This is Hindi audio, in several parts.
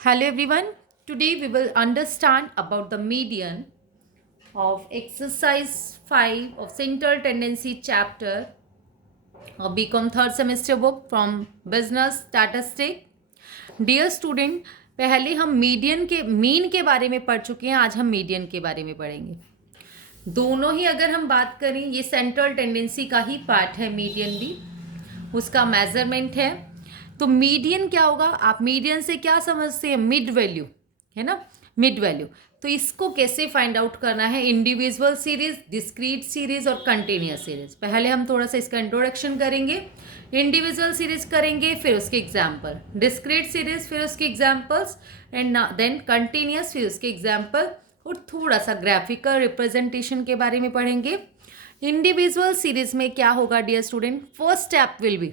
Hello everyone. Today we will understand about the median of exercise 5 of central tendency chapter of BCom third semester book from business statistic. Dear student, पहले हम मीडियन के मीन के बारे में पढ़ चुके हैं, आज हम मीडियन के बारे में पढ़ेंगे। दोनों ही अगर हम बात करें, ये सेंट्रल टेंडेंसी का ही पार्ट है, मीडियन भी उसका मेजरमेंट है। तो मीडियन क्या होगा, आप मीडियन से क्या समझते हैं, मिड वैल्यू है ना, मिड वैल्यू। तो इसको कैसे फाइंड आउट करना है, इंडिविजुअल सीरीज, डिस्क्रीट सीरीज और कंटिन्यूअस सीरीज। पहले हम थोड़ा सा इसका इंट्रोडक्शन करेंगे, इंडिविजुअल सीरीज करेंगे, फिर उसके एग्जाम्पल, डिस्क्रीट सीरीज फिर उसके एग्जाम्पल्स, एंड देन कंटिन्यूअस फिर उसके एग्जाम्पल, और थोड़ा सा ग्राफिकल रिप्रेजेंटेशन के बारे में पढ़ेंगे। इंडिविजुअल सीरीज में क्या होगा dear student, first step will be,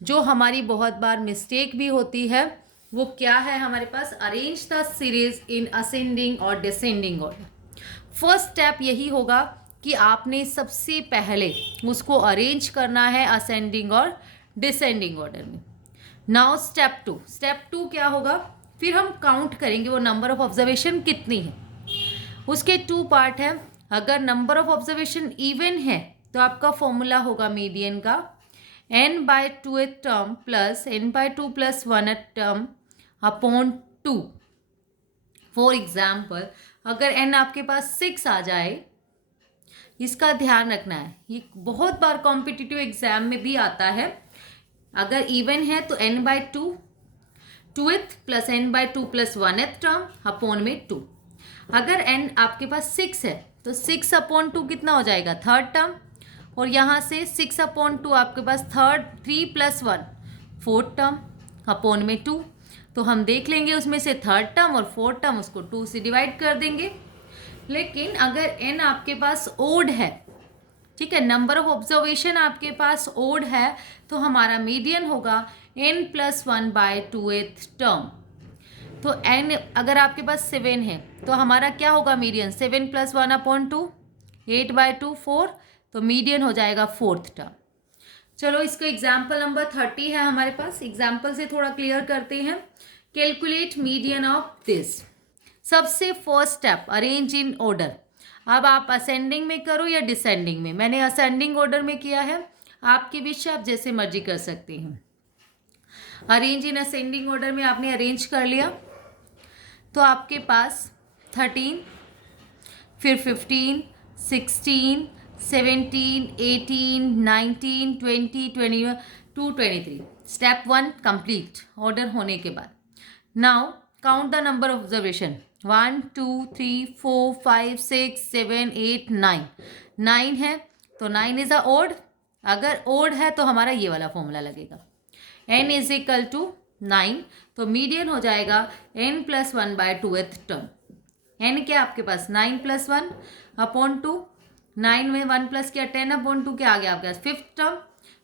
जो हमारी बहुत बार मिस्टेक भी होती है, वो क्या है हमारे पास, arrange the series in ascending और डिसेंडिंग ऑर्डर। फर्स्ट स्टेप यही होगा कि आपने सबसे पहले उसको अरेंज करना है असेंडिंग और डिसेंडिंग ऑर्डर में। नाउ स्टेप टू क्या होगा, फिर हम काउंट करेंगे वो नंबर ऑफ ऑब्जर्वेशन कितनी है। उसके टू पार्ट है, अगर नंबर ऑफ ऑब्जर्वेशन इवन है तो आपका फॉर्मूला होगा मीडियन का n/2th term plus n/2 + 1th term upon 2। For example, अगर n आपके पास 6 आ जाए, इसका ध्यान रखना है, ये बहुत बार कॉम्पिटिटिव एग्जाम में भी आता है। अगर इवन है तो n/2 2th plus n/2 + 1th term upon में 2। अगर n आपके पास 6 है तो 6 अपॉन 2 कितना हो जाएगा, थर्ड टर्म, और यहाँ से 6 अपॉन 2 आपके पास 3 + 1 फोर्थ टर्म अपॉन में 2। तो हम देख लेंगे उसमें से थर्ड टर्म और फोर्थ टर्म, उसको 2 से डिवाइड कर देंगे। लेकिन अगर n आपके पास ओड है, ठीक है, नंबर ऑफ ऑब्जर्वेशन आपके पास ओड है, तो हमारा मीडियन होगा n + 1/2th टर्म। तो n अगर आपके पास 7 है तो हमारा क्या होगा मीडियन, 7 + 1/2, 8/2 4, तो मीडियन हो जाएगा फोर्थ टर्म। चलो इसको एग्जाम्पल नंबर 30 है हमारे पास, एग्जाम्पल से थोड़ा क्लियर करते हैं। Calculate median of this. सबसे first step, arrange in order. अब आप असेंडिंग में करो या डिसेंडिंग में, मैंने असेंडिंग ऑर्डर में किया है, आपके विश आप जैसे मर्जी कर सकते हैं। अरेंज इन असेंडिंग ऑर्डर में आपने अरेंज कर लिया, तो आपके पास 13, फिर 15, 16, 17, 18, 19, 20, 21, 23। स्टेप 1 कंप्लीट ऑर्डर होने के बाद। Now count the number of observation, 1 2 3 4 5 6 7 8 9। 9 है तो 9 इज अ ओड, अगर ओड है तो हमारा ये वाला फॉर्मूला लगेगा, n = 9, तो मीडियन हो जाएगा n + 1/2th टर्म। n क्या आपके पास, 9 + 1 अपॉन 2, 9 में 1 प्लस किया 10 अपॉन 2, क्या आ गया आपके पास, फिफ्थ टर्म।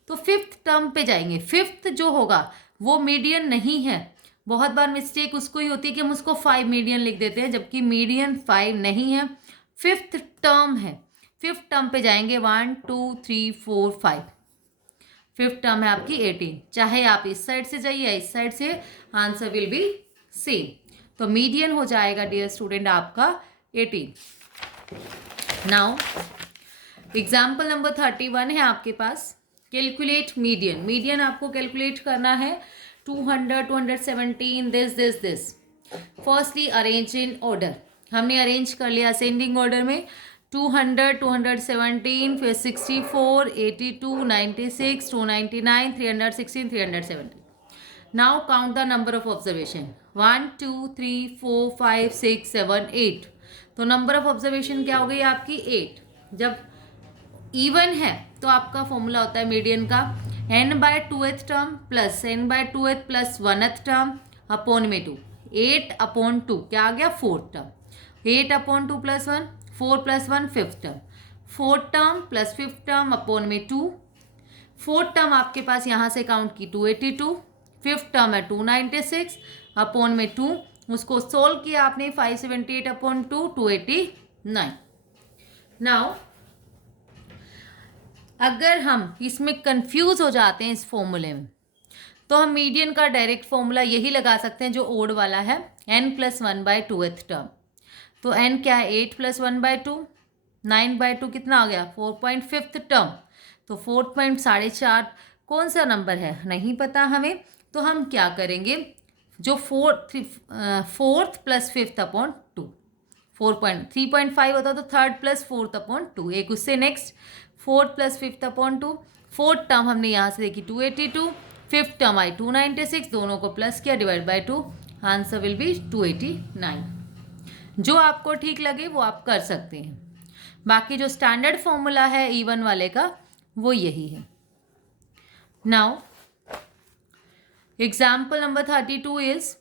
तो फिफ्थ टर्म पे जाएंगे, फिफ्थ जो होगा वो मीडियन नहीं है। बहुत बार मिस्टेक उसको ही होती है कि हम उसको 5 मीडियन लिख देते हैं, जबकि मीडियन 5 नहीं है, फिफ्थ टर्म है। फिफ्थ टर्म पे जाएंगे, 1 2 3 4 5, फिफ्थ टर्म है आपकी 18। चाहे आप इस साइड से जाइए या इस साइड से, आंसर विल बी सेम। तो मीडियन हो जाएगा डियर स्टूडेंट आपका 18। नाउ एग्जाम्पल नंबर 31 है आपके पास, कैलकुलेट मीडियन। मीडियन आपको कैलकुलेट करना है, 200 217 this. Firstly arrange in order, हमने अरेंज कर लिया असेंडिंग ऑर्डर में, 200 217, फिर 64 82 96 299 316 317। Now count the number of observation, 1 2 3 4 5 6 7 8। तो नंबर ऑफ ऑब्जर्वेशन क्या हो गई आपकी, 8। जब इवन है तो आपका फॉर्मूला होता है मीडियन का, n/2th term plus n/2th + 1th term upon में 2। 8 अपॉन 2 क्या आ गया, fourth term. 8 upon 2 + 1, 4 + 1 fifth term, fourth term plus fifth term upon में 2। फोर्थ टर्म आपके पास यहाँ से काउंट की 282, फिफ्थ टर्म है 296 अपॉन में 2, उसको सोल्व किया आपने, 578 अपॉन 2 289। नाउ अगर हम इसमें कंफ्यूज हो जाते हैं इस फॉर्मूले में, तो हम मीडियन का डायरेक्ट फॉर्मूला यही लगा सकते हैं जो ओड वाला है, n+1/2th टर्म। तो n क्या है, 8+1/2, 9/2 कितना आ गया, 4.5th टर्म। तो 4.4.5 कौन सा नंबर है नहीं पता हमें, तो हम क्या करेंगे, जो फोर्थ प्लस फिफ्थ अपॉन 2, 3.5 होता तो थर्ड प्लस फोर्थ अपॉन 2, एक उससे next fourth plus fifth upon 2। Fourth term हमने यहाँ से देखी 282, फिफ्थ टर्म आई 296, दोनों को प्लस किया divide by 2, answer will be 289। जो आपको ठीक लगे वो आप कर सकते हैं, बाकी जो स्टैंडर्ड फॉर्मूला है E1 वाले का वो यही है। Now example number 32 is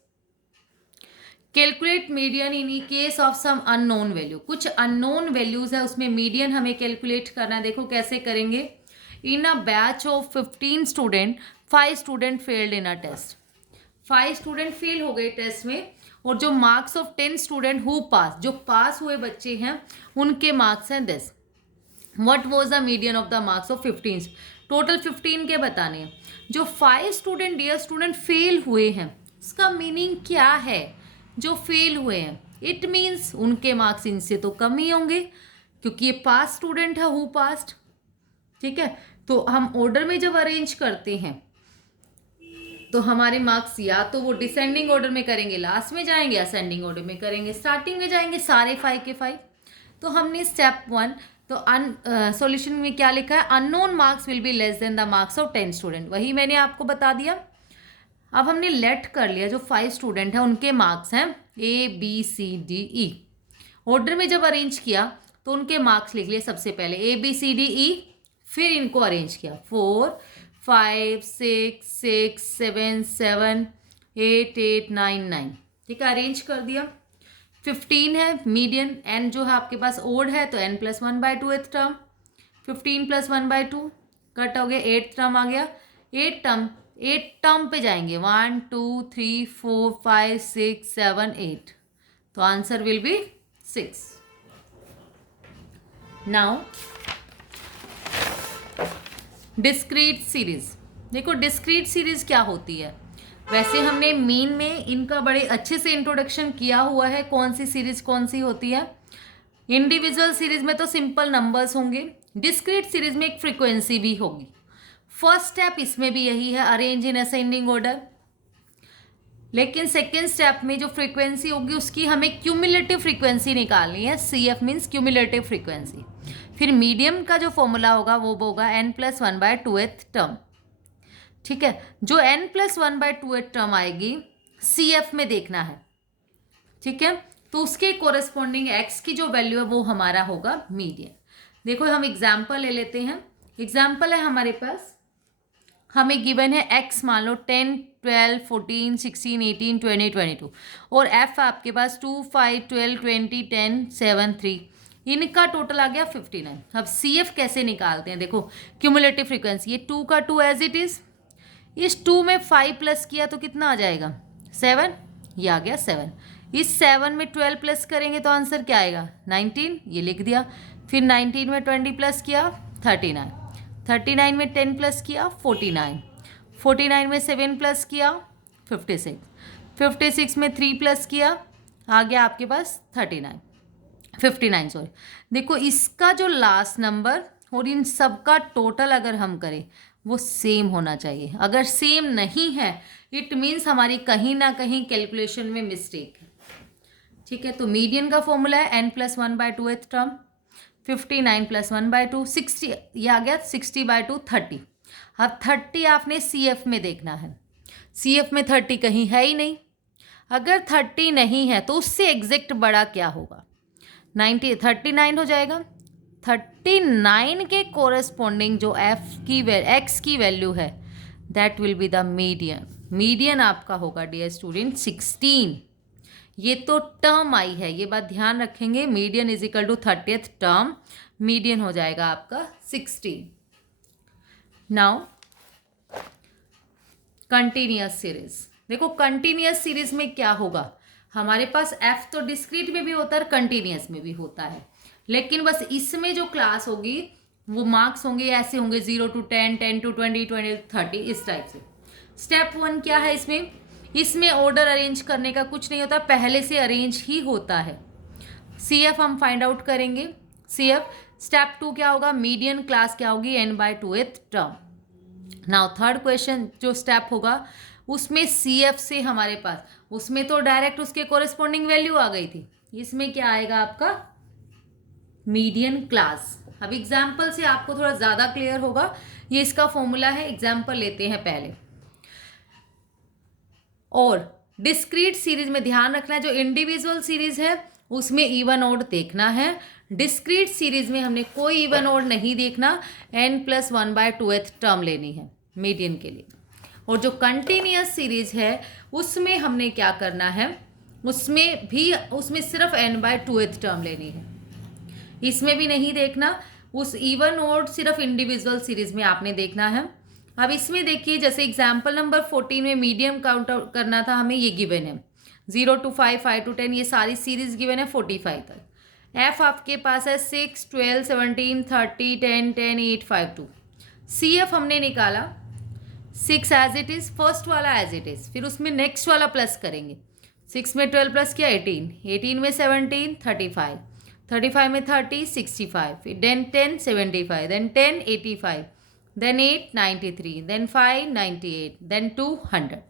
calculate median in case of some unknown value. कुछ अननोन वैल्यूज है उसमें मीडियन हमें कैलकुलेट करना है। देखो कैसे करेंगे, in a batch of 15 student 5 student failed in a test. 5 student fail हो गए टेस्ट में, और जो marks of 10 student who pass, जो पास हुए बच्चे हैं उनके मार्क्स हैं 10। What was the median of the marks of 15, total 15 के बताने हैं। जो 5 स्टूडेंट डियर स्टूडेंट फेल हुए हैं, इसका मीनिंग क्या है, जो फेल हुए हैं इट मीन्स उनके मार्क्स इनसे तो कम ही होंगे, क्योंकि ये पास स्टूडेंट है हु पास्ट। ठीक है, तो हम ऑर्डर में जब अरेंज करते हैं तो हमारे मार्क्स या तो वो डिसेंडिंग ऑर्डर में करेंगे, लास्ट में जाएंगे, असेंडिंग ऑर्डर में करेंगे, स्टार्टिंग में जाएंगे, सारे 5 के 5। तो हमने स्टेप 1 तो सॉल्यूशन में क्या लिखा है, unknown marks will be less than the marks of 10 student, वही मैंने आपको बता दिया। अब हमने लेट कर लिया जो 5 स्टूडेंट हैं उनके मार्क्स हैं ABCDE। ऑर्डर में जब अरेंज किया तो उनके मार्क्स लिख लिए सबसे पहले ABCDE, फिर इनको अरेंज किया 4 5 6 6 7 7 8 8 9 9। ठीक है, अरेंज कर दिया। 15 है मीडियन, n जो है आपके पास ओड है तो n+1/2th टर्म, 15 + 1/2 कट हो गया, 8th टर्म आ गया। 8 टर्म पे जाएंगे 1 2 3 4 5 6 7 8, तो answer will be 6। Now discrete series. देखो डिस्क्रीट सीरीज क्या होती है, वैसे हमने मीन में इनका बड़े अच्छे से इंट्रोडक्शन किया हुआ है, कौन सी सीरीज कौन सी होती है। इंडिविजुअल सीरीज में तो सिंपल नंबर्स होंगे, डिस्क्रीट सीरीज में एक फ्रीक्वेंसी भी होगी। फर्स्ट स्टेप इसमें भी यही है, अरेंज इन असेंडिंग ऑर्डर। लेकिन सेकेंड स्टेप में जो फ्रीक्वेंसी होगी उसकी हमें क्यूमुलेटिव फ्रीक्वेंसी निकालनी है, CF मीन्स क्यूमुलेटिव फ्रीक्वेंसी। फिर मीडियम का जो फॉर्मूला होगा वो होगा n+1/2th टर्म। ठीक है, जो n+1/2th टर्म आएगी CF में देखना है। ठीक है, तो उसके कोरेस्पॉन्डिंग x की जो वैल्यू है वो हमारा होगा मीडियन। देखो हम एग्जाम्पल ले लेते हैं। एग्जाम्पल है हमारे पास, हमें गिवन है x मान लो 10 12 14 16 18 20 22, और f आपके पास 2 5 12 20 10 7 3, इनका टोटल आ गया 59। अब CF कैसे निकालते हैं, देखो क्यूमुलेटिव फ्रीक्वेंसी, ये 2 का 2 एज इट इज, इस 2 में 5 प्लस किया तो कितना आ जाएगा 7, ये आ गया 7। इस 7 में 12 प्लस करेंगे तो आंसर क्या आएगा 19, ये लिख दिया। फिर 19 में 20 प्लस किया 39, 39 में 10 प्लस किया 49, 49 में 7 प्लस किया 56, 56 में 3 प्लस किया आ गया आपके पास 59 सॉरी। देखो इसका जो लास्ट नंबर और इन सब का टोटल अगर हम करें वो सेम होना चाहिए, अगर सेम नहीं है इट मीन्स हमारी कहीं ना कहीं कैलकुलेशन में मिस्टेक है। ठीक है, तो मीडियन का फॉर्मूला है n+1/2th टर्म, 59 + 1/2 60, ये आ गया 60/2 30। अब 30 आपने CF में देखना है, CF में 30 कहीं है ही नहीं। अगर 30 नहीं है तो उससे एग्जैक्ट बड़ा क्या होगा, 39 हो जाएगा। 39 के कोरेस्पॉन्डिंग जो x की वैल्यू है that will be the median. Median आपका होगा डियर स्टूडेंट 16। ये तो टर्म आई है, ये बात ध्यान रखेंगे, median is equal to 30th term, median हो जाएगा आपका 16। Now continuous series. देखो कंटिन्यूअस सीरीज में क्या होगा, हमारे पास f तो डिस्क्रीट में भी होता है कंटिन्यूअस में भी होता है, लेकिन बस इसमें जो क्लास होगी वो मार्क्स होंगे ऐसे होंगे 0 to 10 10 to 20 20 to 30 इस टाइप से। स्टेप 1 क्या है इसमें? इसमें ऑर्डर अरेंज करने का कुछ नहीं होता, पहले से अरेंज ही होता है। CF हम फाइंड आउट करेंगे। CF स्टेप 2 क्या होगा? मीडियन क्लास क्या होगी? n/2th term. Now third question जो स्टेप होगा उसमें CF से हमारे पास, उसमें तो डायरेक्ट उसके कोरिस्पॉन्डिंग वैल्यू आ गई थी, इसमें क्या आएगा आपका? Median class. अब एग्जाम्पल से आपको थोड़ा ज़्यादा क्लियर होगा। ये इसका फॉर्मूला है, एग्जाम्पल लेते हैं पहले। और डिस्क्रीट सीरीज में ध्यान रखना है, जो इंडिविजुअल सीरीज है उसमें इवन ऑड देखना है। डिस्क्रीट सीरीज में हमने कोई इवन ऑड नहीं देखना, n+1/2th टर्म लेनी है मीडियन के लिए। और जो कंटिन्यूअस सीरीज है उसमें हमने क्या करना है, उसमें सिर्फ n/2th टर्म लेनी है, इसमें भी नहीं देखना। उस इवन ऑड सिर्फ इंडिविजुअल सीरीज में आपने देखना है। अब इसमें देखिए, जैसे एग्जाम्पल नंबर 14 में मीडियम काउंट करना था हमें, ये गिवन है 0 to 5, 5 to 10, ये सारी सीरीज गिवन है 45 तक। एफ आपके पास है 6, 12, 17, 30, 10, 10, 8, 5, 2। CF हमने निकाला 6 एज इट इज, फर्स्ट वाला एज इट इज, फिर उसमें नेक्स्ट वाला प्लस करेंगे। 6 में 12 प्लस किया 18, 18 में 17 35, 35 में 30 65, फिर then 10 75, then 10 85, then 8 93, then 5 98, then 2 100।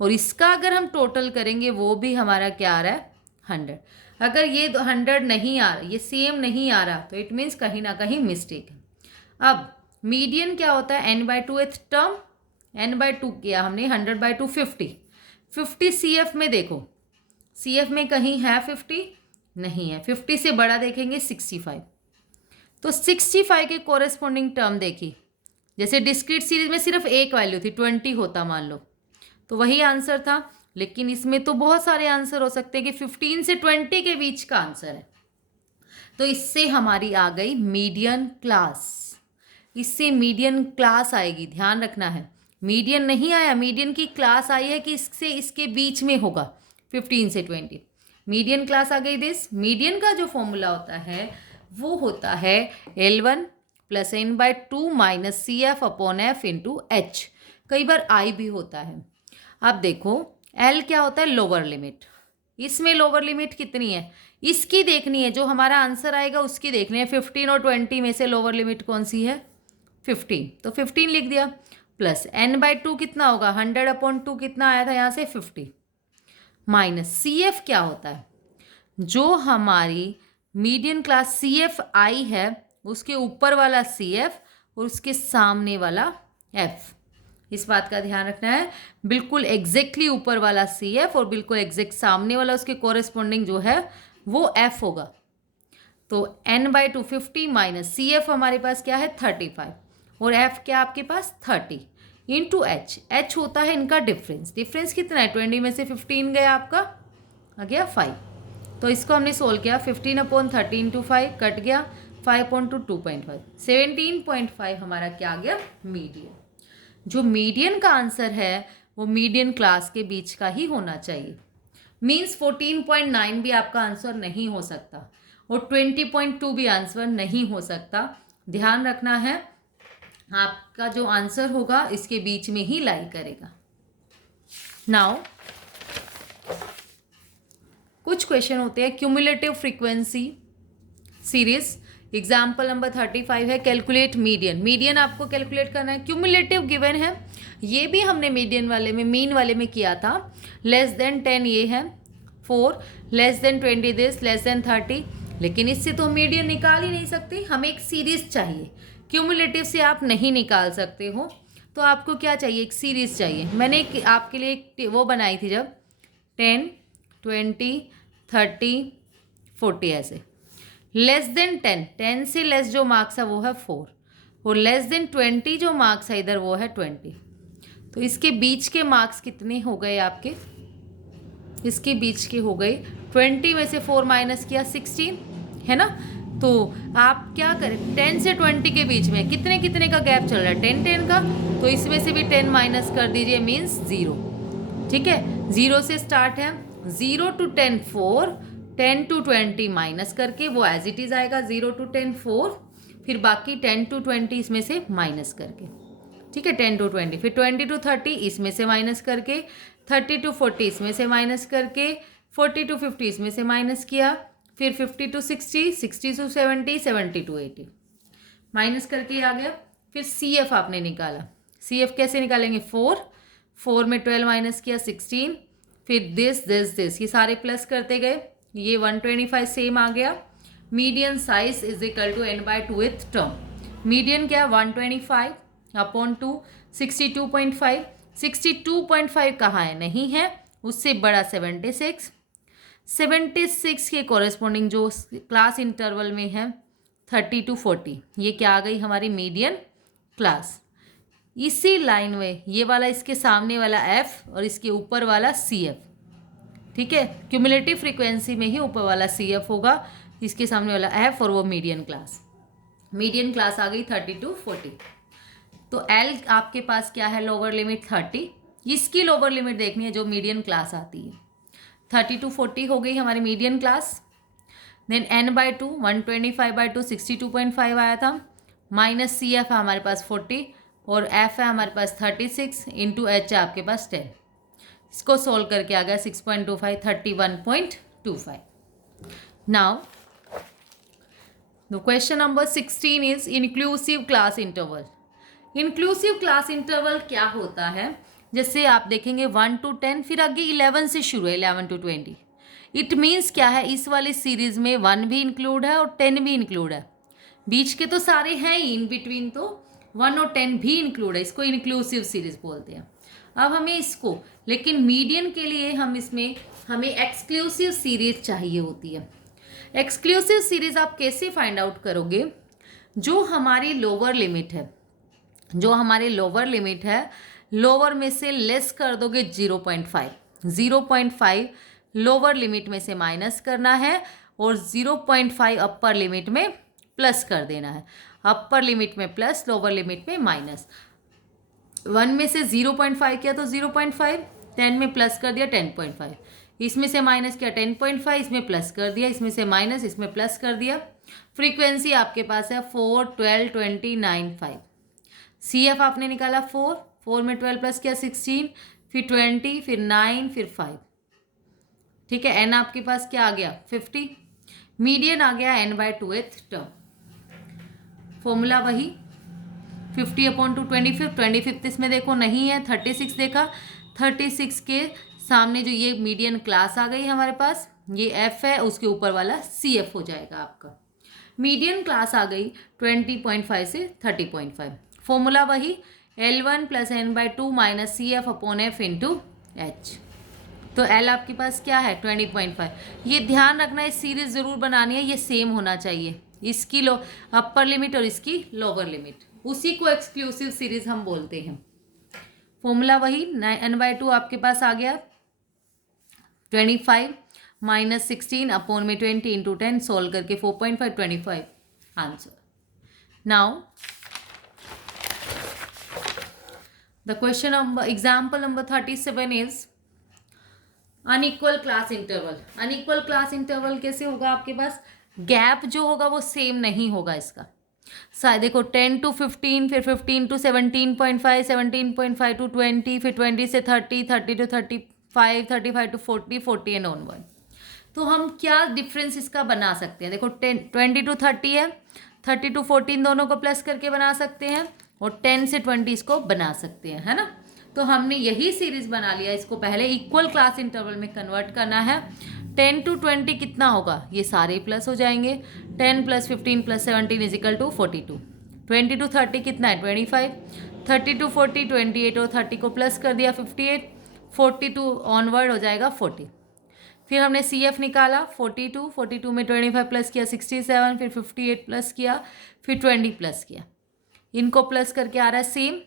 और इसका अगर हम टोटल करेंगे वो भी हमारा क्या आ रहा है? 100। अगर ये 100 नहीं आ रहा, ये सेम नहीं आ रहा, तो इट मीन्स कहीं ना कहीं मिस्टेक है। अब मीडियन क्या होता है? n/2th टर्म, n/2 किया हमने, 100/2 50। 50 CF में देखो, CF में कहीं है 50? नहीं है। 50 से बड़ा देखेंगे 65, तो 65 के कोरेस्पॉन्डिंग टर्म देखिए। जैसे डिस्क्रीट सीरीज में सिर्फ एक वैल्यू थी, 20 होता मान लो, तो वही आंसर था। लेकिन इसमें तो बहुत सारे आंसर हो सकते हैं कि 15 से 20 के बीच का आंसर है, तो इससे हमारी आ गई मीडियन क्लास। इससे मीडियन क्लास आएगी, ध्यान रखना है। मीडियन नहीं आया, मीडियन की क्लास आई है कि इससे इसके बीच में होगा 15 से 20, मीडियन क्लास आ गई दिस। मीडियन का जो फॉर्मूला होता है वो होता है L1 + n/2 - CF upon F into H। कई बार I भी होता है। अब देखो L क्या होता है? Lower limit. इसमें लोअर लिमिट कितनी है इसकी देखनी है, जो हमारा आंसर आएगा उसकी देखनी है। 15 और 20 में से लोअर लिमिट कौन सी है? 15, तो 15 लिख दिया। प्लस n/2 कितना होगा? 100/2 कितना आया था यहाँ से? 50। माइनस CF क्या होता है? जो हमारी मीडियन क्लास CF आई है उसके ऊपर वाला CF और उसके सामने वाला F। इस बात का ध्यान रखना है, बिल्कुल एग्जैक्टली ऊपर वाला CF और बिल्कुल एग्जैक्ट सामने वाला उसके कोरेस्पॉन्डिंग जो है वो F होगा। तो n/2 50 माइनस CF हमारे पास क्या है? 35, और F क्या आपके पास? 30 इंटू H। H होता है इनका डिफरेंस। डिफरेंस कितना है? 20 में से 15 गया आपका, आ गया 5। तो इसको हमने सोल्व किया, 15/13 × 5 कट गया, 5/2 2.5, 17.5 हमारा क्या आ गया? मीडियन। जो मीडियन का आंसर है वो मीडियन क्लास के बीच का ही होना चाहिए। मीन्स 14.9 भी आपका आंसर नहीं हो सकता और 20.2 भी आंसर नहीं हो सकता। ध्यान रखना है, आपका जो आंसर होगा इसके बीच में ही लाई करेगा। नाउ कुछ क्वेश्चन होते हैं cumulative frequency series. Example number 35 है कैलकुलेट मीडियन। मीडियन आपको कैलकुलेट करना है, क्यूमुलेटिव गिवन है। ये भी हमने मीडियन वाले में, मीन वाले में किया था। लेस देन 10 ये है, 4 less than 20 this, less than 30। लेकिन इससे तो हम मीडियन निकाल ही नहीं सकते, हमें एक सीरीज चाहिए। क्यूमुलेटिव से आप नहीं निकाल सकते हो, तो आपको क्या चाहिए? एक सीरीज चाहिए। मैंने आपके लिए एक वो बनाई थी, जब 10 20 30 40 ऐसे। लेस देन 10, 10 से लेस जो मार्क्स है वो है 4, और लेस देन 20 जो मार्क्स है इधर वो है 20। तो इसके बीच के मार्क्स कितने हो गए आपके? इसके बीच के हो गए 20 में से 4 माइनस किया 16, है ना। तो आप क्या करें, 10 से 20 के बीच में कितने कितने का गैप चल रहा है? 10 10 का, तो इसमें से भी 10 माइनस कर दीजिए, मीन्स 0। ठीक है, 0 से स्टार्ट है, 0 to 10 4, 10 to 20 माइनस करके वो एज इट इज़ आएगा 0 to 10 4, फिर बाकी 10 to 20 इसमें से माइनस करके। ठीक है, 10 to 20, फिर 20 to 30 इसमें से माइनस करके, 30 to 40 इसमें से माइनस करके, 40 to 50 इसमें से माइनस किया, फिर 50 to 60, 60 to 70, 70 to 80 माइनस करके आ गया। फिर सी एफ आपने निकाला, सी एफ कैसे निकालेंगे, 4 में 12 माइनस किया 16, फिर दिस ये सारे प्लस करते गए, ये 125 सेम आ गया। Median size is equal to n/2th term, median क्या 125 अपॉन 2, 62.5, 62.5 कहाँ है, नहीं है, उससे बड़ा 76, 76 के कॉरेस्पॉन्डिंग जो क्लास इंटरवल में है 30 to 40, ये क्या आ गई हमारी मीडियन क्लास। इसी लाइन में ये वाला इसके सामने वाला एफ और इसके ऊपर वाला सी एफ, ठीक है, क्यूमुलेटिव फ्रीक्वेंसी में ही ऊपर वाला सी एफ होगा, इसके सामने वाला एफ और वो मीडियन क्लास। मीडियन क्लास आ गई 30 to 40। तो एल आपके पास क्या है, लोअर लिमिट 30, इसकी लोअर लिमिट देखनी है जो मीडियन क्लास आती है, 30 to 40 हो गई हमारी मीडियन क्लास। देन n/2 125/2 62.5 आया था, माइनस सी एफ है हमारे पास 40 और एफ है हमारे पास 36 इंटू एच है आपके पास 10, इसको सोल्व करके आ गया 6.25 31.25। Now the question number 16 is inclusive class interval. Inclusive class interval क्या होता है, जैसे आप देखेंगे 1 to 10, फिर आगे 11 से शुरू है 11 to 20। इट मीन्स क्या है, इस वाली सीरीज में 1 भी इंक्लूड है और 10 भी इंक्लूड है, बीच के तो सारे हैं ही, इन बिटवीन तो 1 और 10 भी इंक्लूड है, इसको इंक्लूसिव सीरीज बोलते हैं। अब हमें इसको, लेकिन मीडियन के लिए हमें एक्सक्लूसिव सीरीज चाहिए होती है। एक्सक्लूसिव सीरीज आप कैसे फाइंड आउट करोगे, जो हमारी लोअर लिमिट है, लोअर में से लेस कर दोगे 0.5 लोअर लिमिट में से माइनस करना है और 0.5 अपर लिमिट में प्लस कर देना है, अपर लिमिट में प्लस, लोअर लिमिट में माइनस। 1 में से 0.5 किया तो 0.5, 10 में प्लस कर दिया 10.5, इसमें से माइनस किया 10.5, इसमें प्लस कर दिया, इसमें से माइनस, इसमें प्लस कर दिया। फ्रीक्वेंसी आपके पास है 4, 12, 20, 9, 5। सी एफ आपने निकाला 4 में 12 प्लस किया 16, फिर 20, फिर 9, फिर 5, ठीक है। एन आपके पास क्या आ गया 50, मीडियन आ गया n/2th टर्म, फॉर्मूला वही 50/2 25 इसमें देखो नहीं है, 36 देखा, 36 के सामने जो ये मीडियन क्लास आ गई हमारे पास, ये एफ है, उसके ऊपर वाला सी एफ हो जाएगा आपका। मीडियन क्लास आ गई 20.5 से 30.5, फॉर्मूला वही L1 + n/2 minus C F upon F into H. तो L आपके पास क्या है 20.5। ये ध्यान रखना, इस सीरीज ज़रूर बनानी है, ये सेम होना चाहिए, इसकी अपर लिमिट और इसकी लोअर लिमिट, उसी को एक्सक्लूसिव सीरीज हम बोलते हैं। फॉर्मूला वही n/2 आपके पास आ गया 25 माइनस 16 अपॉन में 20 इंटू 10, सोल्व करके 4.5 25 answer. Now the question number example number 37 is unequal class interval. Unequal class interval कैसे होगा, आपके पास गैप जो होगा वो सेम नहीं होगा इसका। देखो 10 to 15, फिर 15 to 17.5, 17.5 to 20, फिर 20 से 30, 30 to 35, 35 to 40, 40 एंड ऑनवर्ड। तो हम क्या डिफरेंस इसका बना सकते हैं, देखो 20 to 30 है, 30 to 14 दोनों को प्लस करके बना सकते हैं और 10 से 20 इसको बना सकते हैं, है ना। तो हमने यही सीरीज बना लिया, इसको पहले इक्वल क्लास इंटरवल में कन्वर्ट करना है। 10 to 20 कितना होगा, ये सारे प्लस हो जाएंगे, 10 + 15 + 17 = 42। 20 to 30 कितना है 25, 30 to 40 28 और 30 को प्लस कर दिया 58, 42 ऑनवर्ड हो जाएगा 40। फिर हमने सी एफ निकाला 42 में 25 प्लस किया 67, फिर 58 प्लस किया, फिर 20 प्लस किया, इनको प्लस करके आ रहा है सेम।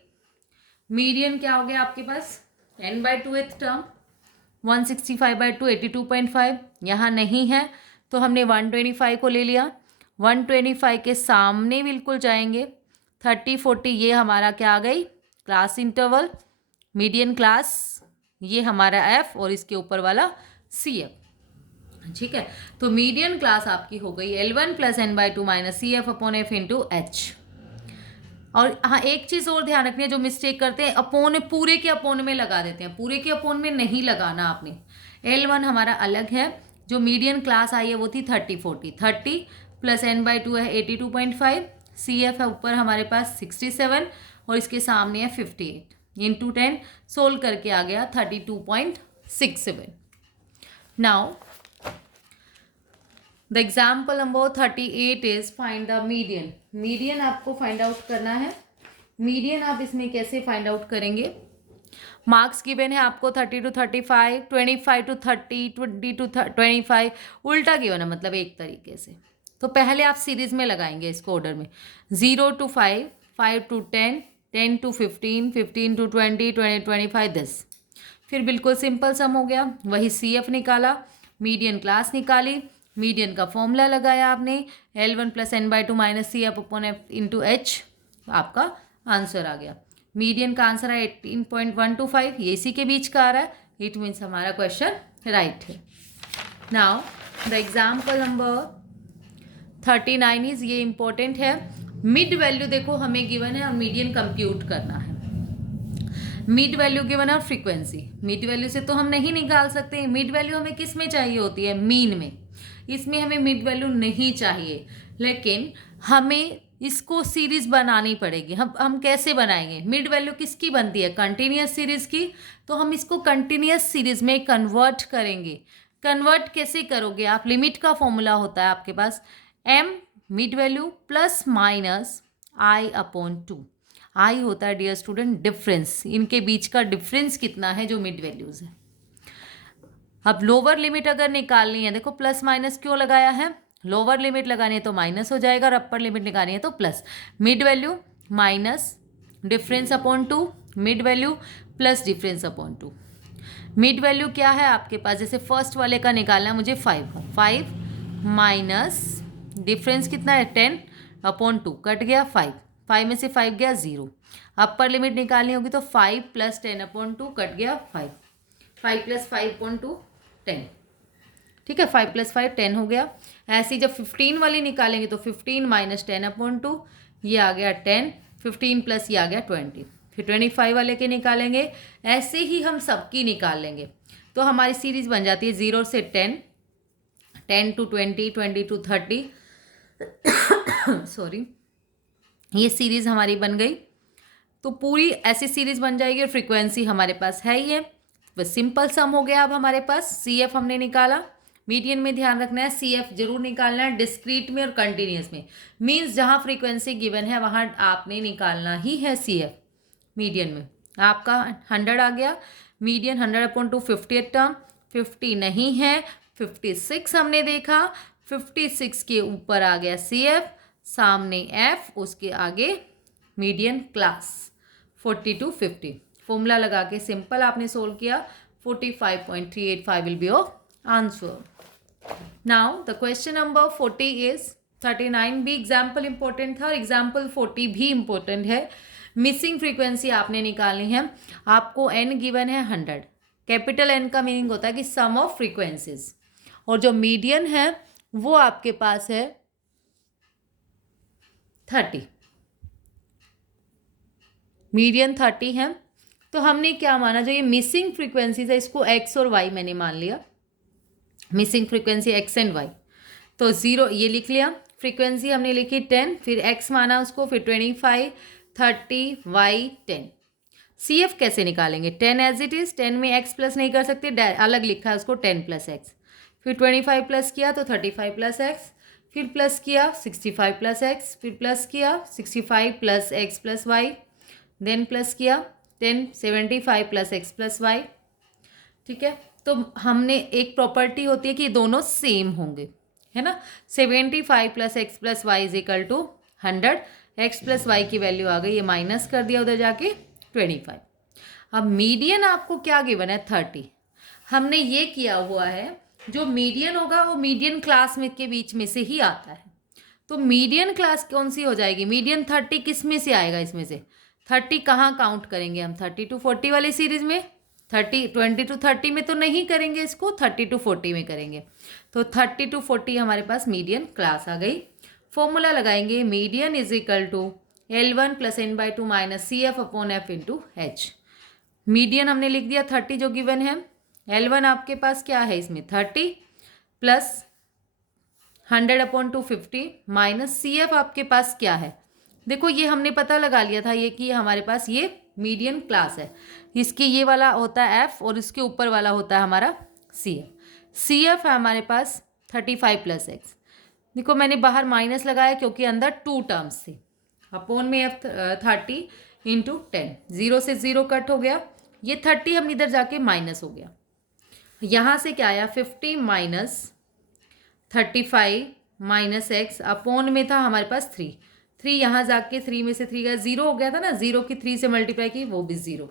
मीडियन क्या हो गया आपके पास n/2th टर्म 165/2 82.5, यहाँ नहीं है तो हमने 125 को ले लिया, 125 के सामने बिल्कुल जाएंगे 30 40, ये हमारा क्या आ गई क्लास इंटरवल, मीडियन क्लास, ये हमारा एफ और इसके ऊपर वाला सी एफ, ठीक है। तो मीडियन क्लास आपकी हो गई L1 + n/2 minus C F upon F into H. और हाँ, एक चीज़ और ध्यान रखनी है, जो मिस्टेक करते हैं अपोन पूरे के अपोन में लगा देते हैं, पूरे के अपोन में नहीं लगाना आपने। L1 हमारा अलग है, जो मीडियन क्लास आई है वो थी 30 40, 30 प्लस n/2 है 82.5, CF है ऊपर हमारे पास 67 और इसके सामने है 58, इंटू 10 सोल्व करके आ गया 32.67। Now the example number 38 is find the median. Median आपको फाइंड आउट करना है। मीडियन आप इसमें कैसे फाइंड आउट करेंगे? मार्क्स गिवन है आपको 30 to 35, 25 to 30, 20 to 25, उल्टा गिवन है, मतलब एक तरीके से। तो पहले आप सीरीज में लगाएंगे इसको ऑर्डर में, 0 to 5, 5 to 10, 10 to 15, 15 to 20, 20 25 10। फिर बिल्कुल सिंपल सम हो गया, वही CF निकाला, मीडियन क्लास निकाली, मीडियन का फॉर्मूला लगाया आपने, L1 plus n/2 minus CF upon F into H, आपका आंसर आ गया। मीडियन का आंसर है 18.125, ये इसी के बीच का आ रहा है, इट मीन्स हमारा क्वेश्चन राइट है। Now the example number 39 is, ये इंपॉर्टेंट है। मिड वैल्यू देखो हमें गिवन है और मीडियन कंप्यूट करना है। मिड वैल्यू गिवन है और फ्रीक्वेंसी, मिड वैल्यू से तो हम नहीं निकाल सकते। मिड वैल्यू हमें किस में चाहिए होती है? मीन में। इसमें हमें मिड वैल्यू नहीं चाहिए, लेकिन हमें इसको सीरीज बनानी पड़ेगी। हम कैसे बनाएंगे? मिड वैल्यू किसकी बनती है? कंटिन्यूस सीरीज की। तो हम इसको कंटिन्यूस सीरीज में कन्वर्ट करेंगे। कन्वर्ट कैसे करोगे आप? लिमिट का फॉर्मूला होता है आपके पास, m mid value plus minus i/2। आई होता है डियर स्टूडेंट डिफरेंस, इनके बीच का डिफरेंस कितना है जो मिड वैल्यूज है। अब लोअर लिमिट अगर निकालनी है, देखो प्लस माइनस क्यों लगाया है? लोअर लिमिट लगानी है तो माइनस हो जाएगा और अपर लिमिट निकालनी है तो plus. Mid value minus difference upon 2, mid value plus difference upon 2। Mid value क्या है आपके पास? जैसे फर्स्ट वाले का निकालना है मुझे 5 माइनस डिफरेंस कितना है 10 अपॉन 2, कट गया 5 में से 5 गया 0। अपर लिमिट निकालनी होगी तो 5 प्लस 10 अपॉन 2, कट गया 5 प्लस 5 अपॉन 2 10। ठीक है, 5 प्लस 5 10 हो गया। ऐसे ही जब 15 वाली निकालेंगे तो 15 माइनस 10 अपॉन 2, ये आ गया 10, 15 प्लस ये आ गया 20। फिर 25 वाले के निकालेंगे, ऐसे ही हम सबकी निकाल लेंगे। तो हमारी सीरीज बन जाती है 0 से 10, 10 to 20, 20 to 30 सॉरी, ये सीरीज हमारी बन गई। तो पूरी ऐसी सीरीज बन जाएगी और फ्रीक्वेंसी हमारे पास है ही है। बस सिंपल सम हो गया। अब हमारे पास CF हमने निकाला, मीडियन में ध्यान रखना है CF जरूर निकालना है, डिस्क्रीट में और कंटिन्यूस में। मीन्स जहाँ फ्रीक्वेंसी गिवन है वहाँ आपने निकालना ही है CF। मीडियन में आपका 100 आ गया, मीडियन 100/2 50th टर्म, 50 नहीं है, 56 हमने देखा, 56 के ऊपर आ गया CF, सामने F, उसके आगे मीडियन क्लास 40 to 50। फॉर्मूला लगा के सिंपल आपने सोल्व किया, 45.385 will be your answer. Now the question number 40 is, 39 भी एग्जाम्पल इंपॉर्टेंट था और एग्जाम्पल 40 भी इंपॉर्टेंट है। मिसिंग फ्रीक्वेंसी आपने निकालनी है। आपको n गिवन है 100, कैपिटल N का मीनिंग होता है कि सम ऑफ फ्रीक्वेंसीज, और जो मीडियन है वो आपके पास है 30, मीडियन 30 है। तो हमने क्या माना, जो ये मिसिंग फ्रीक्वेंसीज है इसको x और y मैंने मान लिया, missing frequency x and y। तो 0 ये लिख लिया, फ्रीक्वेंसी हमने लिखी 10, फिर x माना उसको, फिर 25, 30, y 10। CF कैसे निकालेंगे? 10 एज इट इज़, 10 में x प्लस नहीं कर सकते, अलग लिखा है उसको 10 प्लस x। फिर 25 प्लस किया तो 35 प्लस x, फिर प्लस किया 65 प्लस x, फिर प्लस किया 65 plus x plus y, then plus किया 10 75 प्लस x प्लस y। ठीक है, तो हमने एक प्रॉपर्टी होती है कि दोनों सेम होंगे, है ना। 75 plus x plus Y is equal to 100, x plus Y की वैल्यू आ गई, ये माइनस कर दिया उधर जाके 25। अब मीडियन आपको क्या गिवन है 30। हमने ये किया हुआ है, जो मीडियन होगा वो मीडियन क्लास में के बीच में से ही आता है। तो मीडियन क्लास कौन सी हो जाएगी? मीडियन 30 किस में से आएगा? इसमें से 30 कहाँ काउंट करेंगे हम? 30 to 40 वाली सीरीज में। 20 to 30 में तो नहीं करेंगे इसको, 30 to 40 में करेंगे। तो 30 to 40 हमारे पास मीडियन क्लास आ गई। फॉर्मूला लगाएंगे, median is equal to L1 plus n by two minus C F upon F into H. Median हमने लिख दिया 30 जो गिवन है। L1 आपके पास क्या है इसमें 30 प्लस 100/250 माइनस सी एफ आपके पास क्या है, देखो ये हमने पता लगा लिया था ये कि हमारे पास ये मीडियन क्लास है, इसके ये वाला होता है एफ और इसके ऊपर वाला होता है हमारा सी एफ। सी एफ है हमारे पास 35 प्लस एक्स। देखो मैंने बाहर माइनस लगाया क्योंकि अंदर टू टर्म्स थे। अपॉन में एफ 30 इंटू 10, 0 से 0 कट हो गया, ये 30 हम इधर जाके माइनस हो गया। यहाँ से क्या आया 50 माइनस 35 माइनस एक्स अपॉन में था हमारे पास 3, यहाँ जाके 3 में से 3 गया, 0 हो गया था ना, 0 की 3 से मल्टीप्लाई की वो भी 0।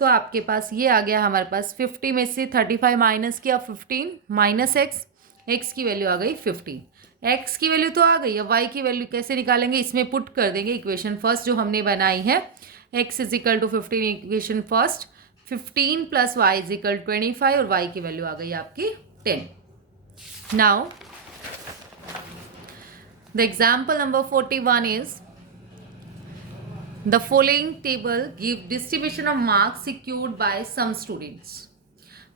तो आपके पास ये आ गया हमारे पास 50 में से 35 माइनस किया 15 माइनस एक्स, एक्स की वैल्यू आ गई 15। एक्स की वैल्यू तो आ गई, अब वाई की वैल्यू कैसे निकालेंगे, इसमें पुट कर देंगे इक्वेशन फर्स्ट जो हमने बनाई है। X is equal to 15 equation first, 15 plus Y is equal 25 और वाई की वैल्यू आ गई आपकी 10। Now the example number 41 is the following table give distribution of marks secured by some students।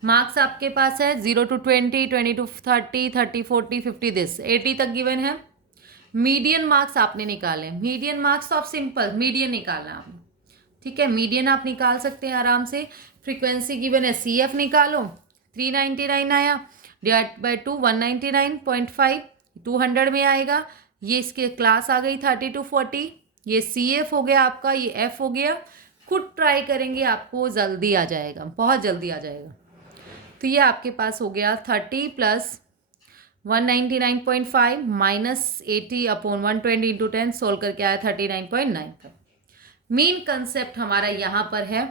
Marks आपके पास है 0 to 20, 20 to 30, 30, 40, 50 दिस 80 तक गिवन है। मीडियन मार्क्स आपने निकाले, मीडियन मार्क्स तो आप सिंपल मीडियन निकालना आपने, ठीक है, मीडियन आप निकाल सकते हैं आराम से। फ्रीक्वेंसी गिवन है सी एफ निकालो, 399 आया, डिवाइड बाई 2 199.5, 200 में आएगा। ये इसके क्लास आ गई 30 to 40, ये सी एफ हो गया आपका, ये एफ हो गया। खुद ट्राई करेंगे आपको जल्दी आ जाएगा, बहुत जल्दी आ जाएगा। तो ये आपके पास हो गया 30 plus 199.5 minus 80 upon 120 into 10, solve करके आया 39.95। मेन कंसेप्ट हमारा यहाँ पर है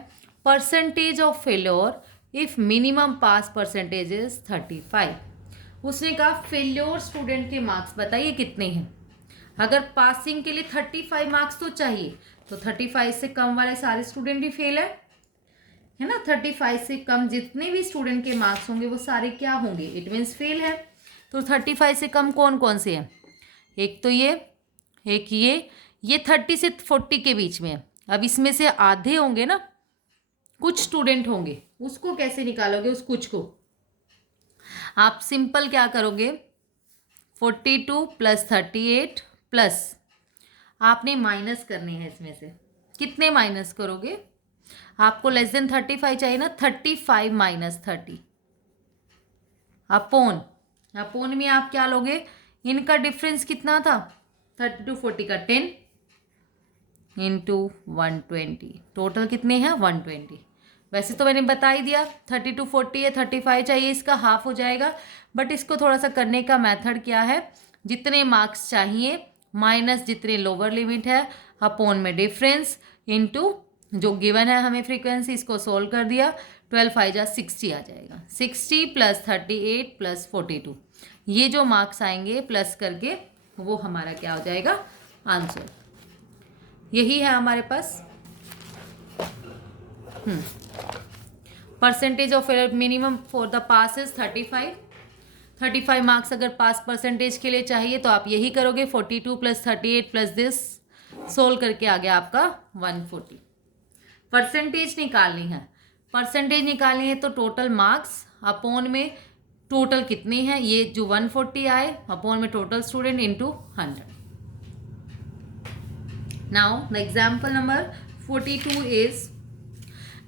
percentage of failure if minimum pass percentage is 35। उसने कहा फेल्योर स्टूडेंट के मार्क्स बताइए कितने हैं। अगर पासिंग के लिए 35 मार्क्स तो चाहिए, तो 35 से कम वाले सारे स्टूडेंट ही फेल है ना। 35 से कम जितने भी स्टूडेंट के मार्क्स होंगे वो सारे क्या होंगे, इट मीन्स फेल है। तो 35 से कम कौन कौन से हैं, एक तो ये, एक ये 30 से 40 के बीच में है। अब इसमें से आधे होंगे ना, कुछ स्टूडेंट होंगे, उसको कैसे निकालोगे, उस कुछ को आप सिंपल क्या करोगे 42 प्लस 38 प्लस आपने माइनस करने हैं, इसमें से कितने माइनस करोगे, आपको लेस देन 35 चाहिए ना, 35 माइनस 30 अपॉन में आप क्या लोगे, इनका डिफरेंस कितना था 30 to 40 का 10 इंटू 120, टोटल कितने हैं 120। वैसे तो मैंने बता ही दिया 30 to 40 है, 35 चाहिए, इसका हाफ हो जाएगा। बट इसको थोड़ा सा करने का मेथड क्या है, जितने मार्क्स चाहिए माइनस जितने लोअर लिमिट है अपॉन में डिफरेंस इंटू जो गिवन है हमें फ्रीक्वेंसी, इसको सोल्व कर दिया, 12 5 जा 60 आ जाएगा। 60 प्लस 38 प्लस 42, ये जो मार्क्स आएंगे प्लस करके वो हमारा क्या हो जाएगा आंसर। यही है हमारे पास percentage of minimum for the pass is 35 marks अगर पास परसेंटेज के लिए चाहिए तो आप यही करोगे 42 प्लस 38 प्लस दिस, सोल्व करके आ गया आपका 140। परसेंटेज निकालनी है, परसेंटेज निकालनी है तो टोटल मार्क्स अपॉन में टोटल कितने हैं, ये जो 140 आए अपॉन में total student into 100। Now the example number 42 is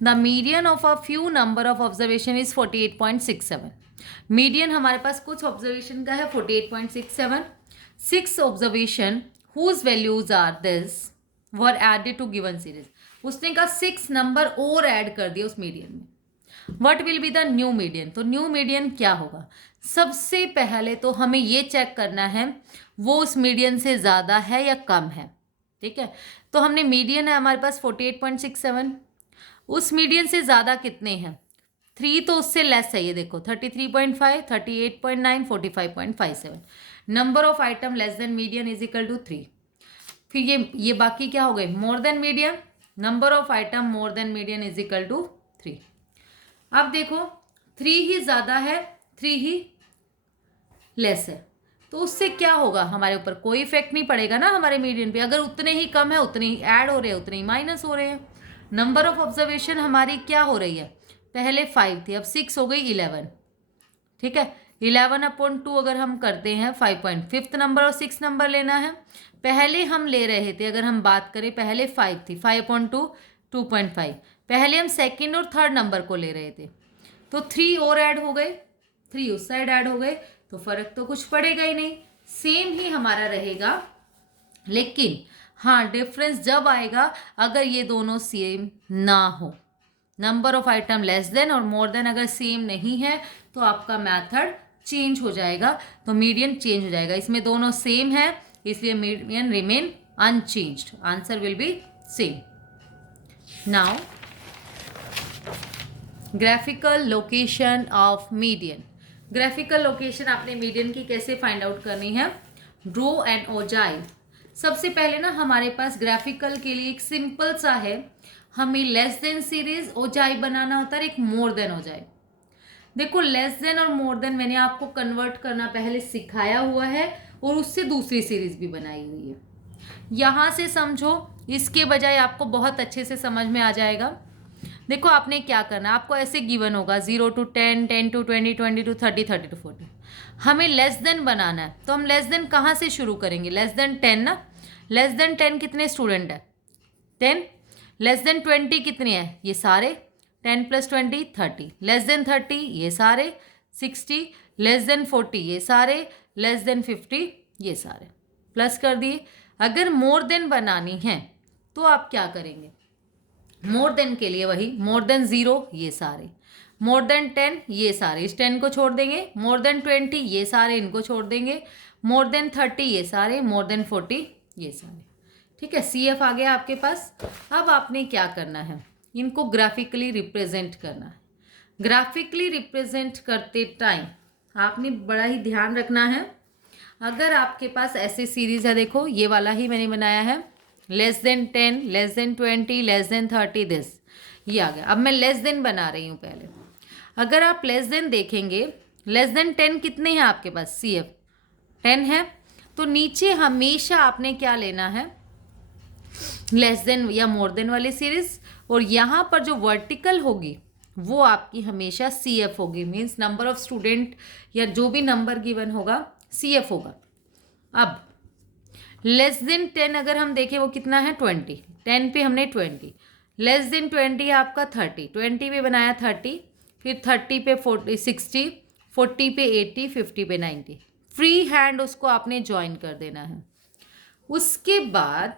the median of a few number of observation is 48.67। Median हमारे पास कुछ ऑब्जर्वेशन का है 48.67। 6 observation whose values are this were added to given series. उसने कहा 6 नंबर और ऐड कर दिया उस मीडियन में। What will be the new median, तो न्यू मीडियन क्या होगा, सबसे पहले तो हमें ये चेक करना है वो उस मीडियन से ज़्यादा है या कम है, ठीक है। तो हमने मीडियन है हमारे पास 48.67, उस मीडियन से ज़्यादा कितने हैं 3, तो उससे लेस है, ये देखो 33.5, 38.9, 45.57। Number of item less than median is equal to 3। फिर ये बाकी क्या हो गए more than median, number of item more than median is equal to 3। अब देखो 3 ही ज़्यादा है 3 ही लेस है, तो उससे क्या होगा, हमारे ऊपर कोई इफेक्ट नहीं पड़ेगा ना हमारे मीडियन पे। अगर उतने ही कम है उतने ही ऐड हो रहे हैं, उतने ही माइनस हो रहे हैं। नंबर ऑफ ऑब्जर्वेशन हमारी क्या हो रही है, पहले 5 थी, अब 6 हो गई 11। ठीक है, 11/2 अगर हम करते हैं 5.5 नंबर और 6 नंबर लेना है। पहले हम ले रहे थे, अगर हम बात करें, पहले 5 थी, 5/2 2.5। पहले हम सेकंड और थर्ड नंबर को ले रहे थे, तो 3 और ऐड हो गए, 3 उस साइड ऐड हो गए, तो फर्क तो कुछ पड़ेगा ही नहीं, सेम ही हमारा रहेगा। लेकिन हाँ, डिफरेंस जब आएगा अगर ये दोनों सेम ना हो, number of item less then और मोर देन अगर सेम नहीं है, तो आपका मेथड चेंज हो जाएगा, तो मीडियन चेंज हो जाएगा। इसमें दोनों सेम है, इसलिए median remain unchanged, answer will be same. Now graphical location of median. Graphical location आपने मीडियन की कैसे फाइंड आउट करनी है, ड्रो एंड ओजाई। सबसे पहले ना हमारे पास ग्राफिकल के लिए एक सिंपल सा है, हमें लेस देन सीरीज ओजाई बनाना होता है, एक मोर देन ओजाई। देखो लेस देन और मोर देन मैंने आपको कन्वर्ट करना पहले सिखाया हुआ है, और उससे दूसरी सीरीज भी बनाई हुई है। यहाँ से समझो, इसके बजाय आपको बहुत अच्छे से समझ में आ जाएगा। देखो आपने क्या करना, आपको ऐसे गिवन होगा 0 to 10, 10 to 20, 20 to 30, 30 to 40। हमें लेस देन बनाना है, तो हम लेस देन कहाँ से शुरू करेंगे, लेस देन 10 ना। लेस देन 10 कितने स्टूडेंट है, 10। लेस देन 20 कितने हैं, ये सारे, 10 + 20 30। लेस देन 30 ये सारे, 60। लेस देन 40 ये सारे, लेस देन 50 ये सारे, प्लस कर दिए। अगर मोर देन बनानी है तो आप क्या करेंगे, मोर देन के लिए वही, मोर देन 0 ये सारे, मोर देन 10 ये सारे, इस 10 को छोड़ देंगे, मोर देन 20 ये सारे, इनको छोड़ देंगे, मोर देन 30 ये सारे, मोर देन 40 ये सारे। ठीक है, CF आ गया आपके पास। अब आपने क्या करना है, इनको ग्राफिकली रिप्रेजेंट करना है। ग्राफिकली रिप्रेजेंट करते टाइम आपने बड़ा ही ध्यान रखना है, अगर आपके पास ऐसे सीरीज है, देखो ये वाला ही मैंने बनाया है, less than 10, less than 20, less than 30, this ये आ गया। अब मैं लेस देन बना रही हूँ पहले। अगर आप लेस देन देखेंगे, लेस देन 10 कितने हैं आपके पास, CF 10 है, तो नीचे हमेशा आपने क्या लेना है, लेस देन या मोर देन वाली सीरीज, और यहाँ पर जो वर्टिकल होगी वो आपकी हमेशा CF होगी, मीन्स नंबर ऑफ स्टूडेंट या जो भी नंबर गिवन होगा CF होगा। अब लेस देन 10 अगर हम देखें वो कितना है, 20, 10 पे हमने 20, लेस देन 20 आपका 30, 20 पे बनाया 30, फिर 30 पे 40, 60, 40 पे 80, 50 पे 90, फ्री हैंड उसको आपने ज्वाइन कर देना है। उसके बाद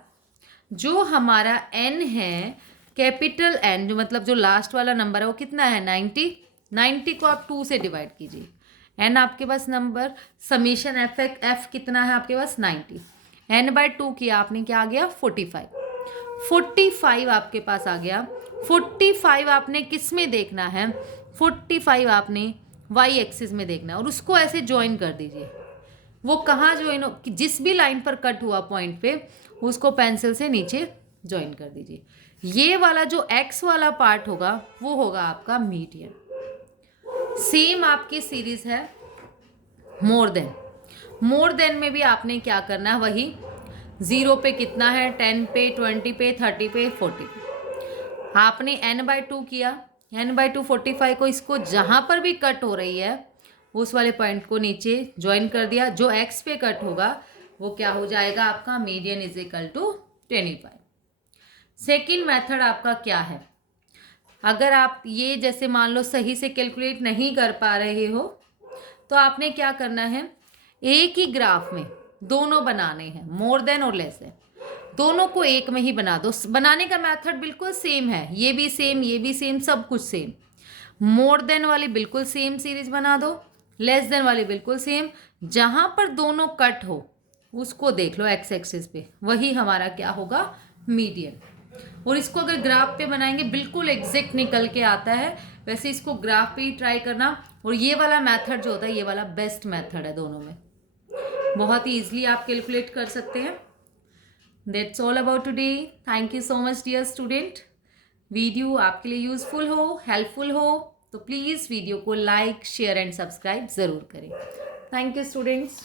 जो हमारा n है, कैपिटल N, जो मतलब जो लास्ट वाला नंबर है वो कितना है, 90। 90 को आप 2 से डिवाइड कीजिए, n आपके पास नंबर, समीशन f कितना है आपके पास, 90। n/2 किया आपने, क्या आ गया, 45। 45 आपके पास आ गया। 45 आपने किस में देखना है, 45 आपने y एक्सिस में देखना है, और उसको ऐसे ज्वाइन कर दीजिए। वो कहाँ ज्वाइन हो, कि जिस भी लाइन पर कट हुआ पॉइंट पे, उसको पेंसिल से नीचे ज्वाइन कर दीजिए। ये वाला जो x वाला पार्ट होगा वो होगा आपका मीडियन। सेम आपकी सीरीज है मोर देन। मोर देन में भी आपने क्या करना है, वही 0 पे कितना है, 10 पे, 20 पे, 30 पे, 40 पे। आपने n/2 किया, n/2 45 को, इसको जहाँ पर भी कट हो रही है उस वाले पॉइंट को नीचे ज्वाइन कर दिया। जो x पे कट होगा वो क्या हो जाएगा आपका, मीडियन = 25। सेकेंड मेथड आपका क्या है, अगर आप ये जैसे मान लो सही से कैलकुलेट नहीं कर पा रहे हो, तो आपने क्या करना है, एक ही ग्राफ में दोनों बनाने हैं, मोर देन और लेस देन, दोनों को एक में ही बना दो। बनाने का मेथड बिल्कुल सेम है, ये भी सेम, ये भी सेम, सब कुछ सेम। मोर देन वाली बिल्कुल सेम सीरीज बना दो, लेस देन वाली बिल्कुल सेम। जहाँ पर दोनों कट हो उसको देख लो x एक्सिस पे, वही हमारा क्या होगा, मीडियन। और इसको अगर ग्राफ पे बनाएंगे बिल्कुल एग्जैक्ट निकल के आता है। वैसे इसको ग्राफ पे ही ट्राई करना, और ये वाला मेथड जो होता है, ये वाला बेस्ट मेथड है दोनों में, बहुत ही ईजिली आप कैलकुलेट कर सकते हैं। That's all about today. Thank you so much dear student. Video आपके लिए यूजफुल हो, हेल्पफुल हो, तो प्लीज़ वीडियो को लाइक, शेयर एंड सब्सक्राइब ज़रूर करें। Thank you students.